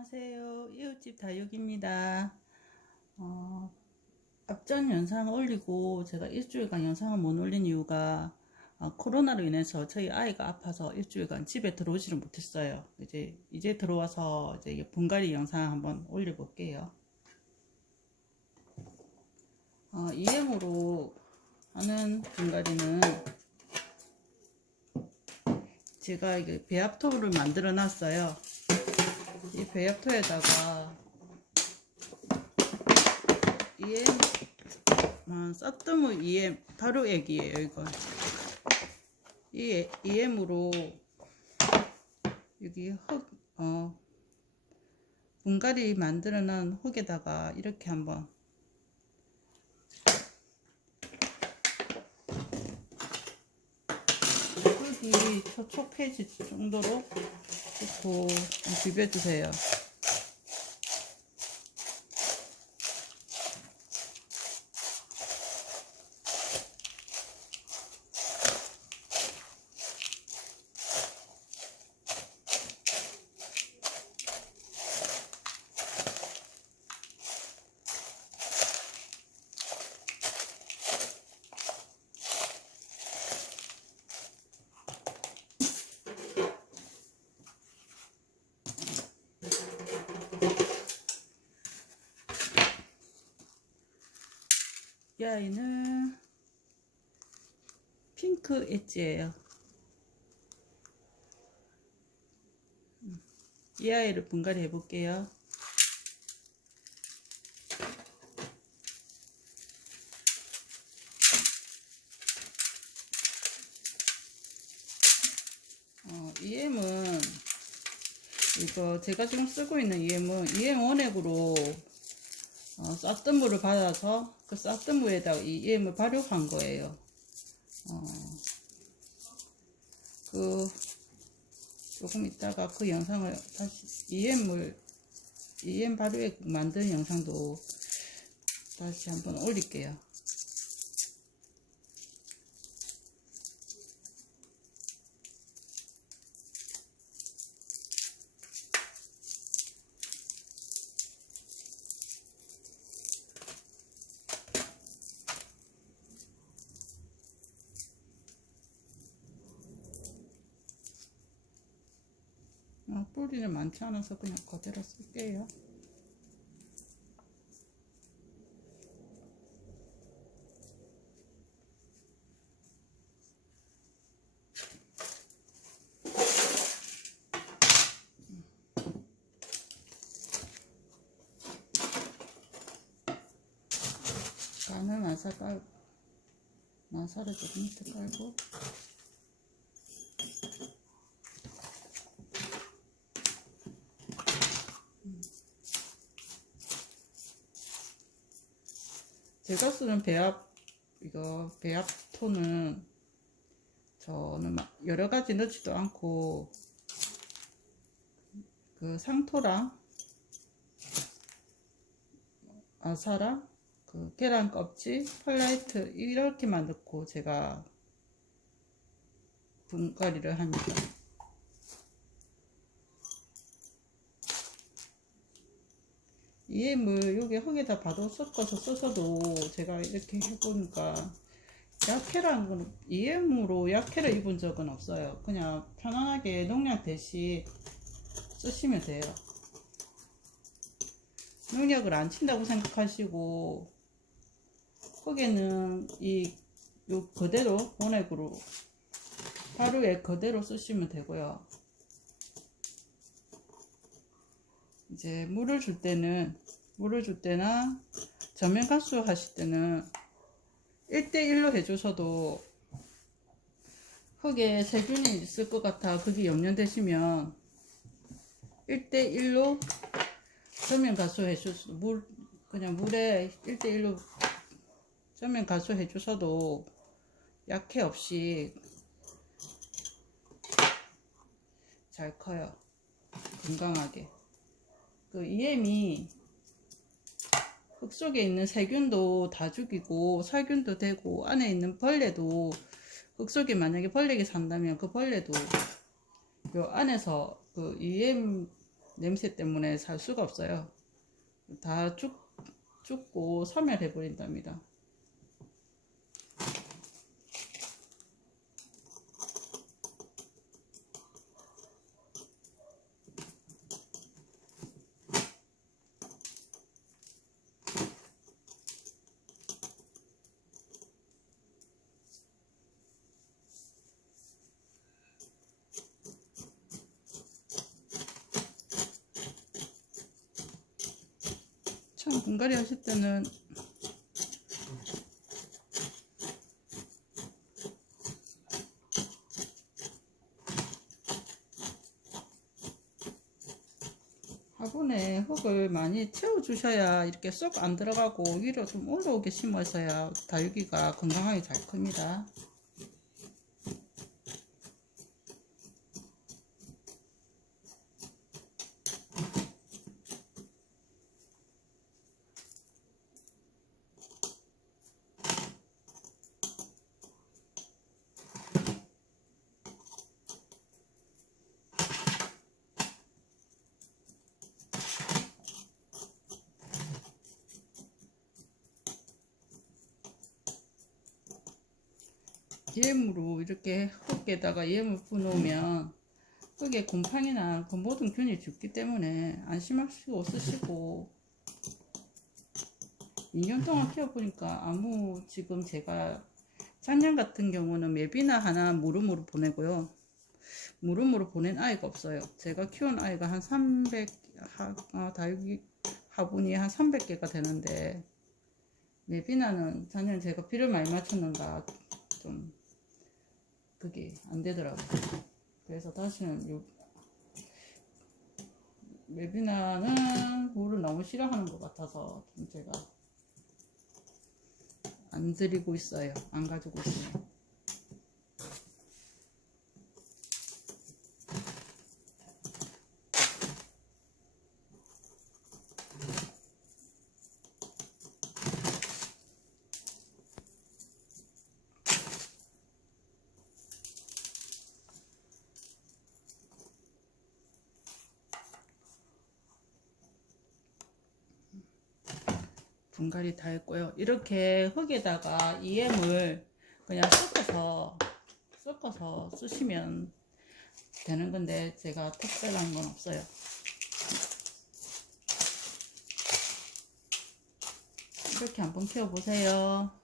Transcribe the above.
안녕하세요. 이웃집 다육입니다. 어, 앞전 영상 올리고 제가 일주일간 영상을 못 올린 이유가 어, 코로나로 인해서 저희 아이가 아파서 일주일간 집에 들어오지를 못했어요. 이제 이제 들어와서 이제 분갈이 영상 한번 올려볼게요. 어, EM으로 하는 분갈이는 제가 이게 배합토를 만들어 놨어요. 이 배합토에다가 EM 어, 쌀뜨무 EM 다루액이에요 이거. 이 EM으로 여기 흙 어, 분갈이 만들어 놓은 흙에다가 이렇게 한번 흙이 촉촉해질 정도로 넣고 좀 비벼주세요. 이 아이는 핑크 엣지예요. 음, 이 아이를 분갈이 해볼게요. 어, EM은 이거 제가 지금 쓰고 있는 EM은 EM 원액으로 어, 쌀뜨물을 받아서 그 쌀뜨물에다가 이 EM을 발효한 거예요. 어, 그 조금 있다가 그 영상을 다시 EM을 EM 발효액 만드는 영상도 다시 한번 올릴게요. 어, 뿌리는 많지 않아서 그냥 그대로 쓸게요. 간은 아사 깔고 나사를 조금 밑에 깔고 제가 쓰는 배합 이거 배합 톤은 저는 막 여러 가지 넣지도 않고 그 상토랑 아사랑 그 계란 껍질, 펄라이트 이렇게만 넣고 제가 분갈이를 합니다. EM을 여기 흙에다 바로 섞어서 써서도 제가 이렇게 해보니까 약해라는 건 EM으로 약해를 입은 적은 없어요. 그냥 편안하게 농약 대신 쓰시면 돼요. 농약을 안 친다고 생각하시고 흙에는 이 요 그대로 원액으로 하루에 그대로 쓰시면 되고요. 이제 물을 줄 때는 물을 줄 때나 전면 가수 하실 때는 1대1로 해주셔도 흙에 세균이 있을 것 같아. 그게 염려되시면 1대1로 전면 가수 해주셔도 물 그냥 물에 1대1로 전면 가수 해주셔도 약해 없이 잘 커요. 건강하게 그 EM이 흙 속에 있는 세균도 다 죽이고 살균도 되고 안에 있는 벌레도 흙 속에 만약에 벌레가 산다면 그 벌레도 요 안에서 그 EM을 냄새 때문에 살 수가 없어요. 다 죽, 죽고 소멸해 버린답니다. 참 분갈이 하실 때는 화분에 흙을 많이 채워 주셔야 이렇게 쏙 안 들어가고 위로 좀 올라오게 심어서야 다육이가 건강하게 잘 큽니다. 예물로 이렇게 흙에다가 예물 부어놓으면 흙에 곰팡이나 그 모든 균이 죽기 때문에 안심하시고 쓰시고 2년 동안 키워보니까 아무 지금 제가 작년 같은 경우는 맵이나 하나 무름으로 보내고요. 무름으로 보낸 아이가 없어요. 제가 키운 아이가 한 300, 하, 아, 다육이 화분이 한 300개가 되는데 맵이나는 작년 제가 비를 많이 맞췄는가 좀 그게 안 되더라고요. 그래서 다시는 요 웹이나는 물을 너무 싫어하는 것 같아서 좀 제가 안 드리고 있어요. 안 가지고 있어요. 분갈이 다 했고요. 이렇게 흙에다가 EM을 그냥 섞어서 섞어서 쓰시면 되는 건데 제가 특별한 건 없어요. 이렇게 한번 키워보세요.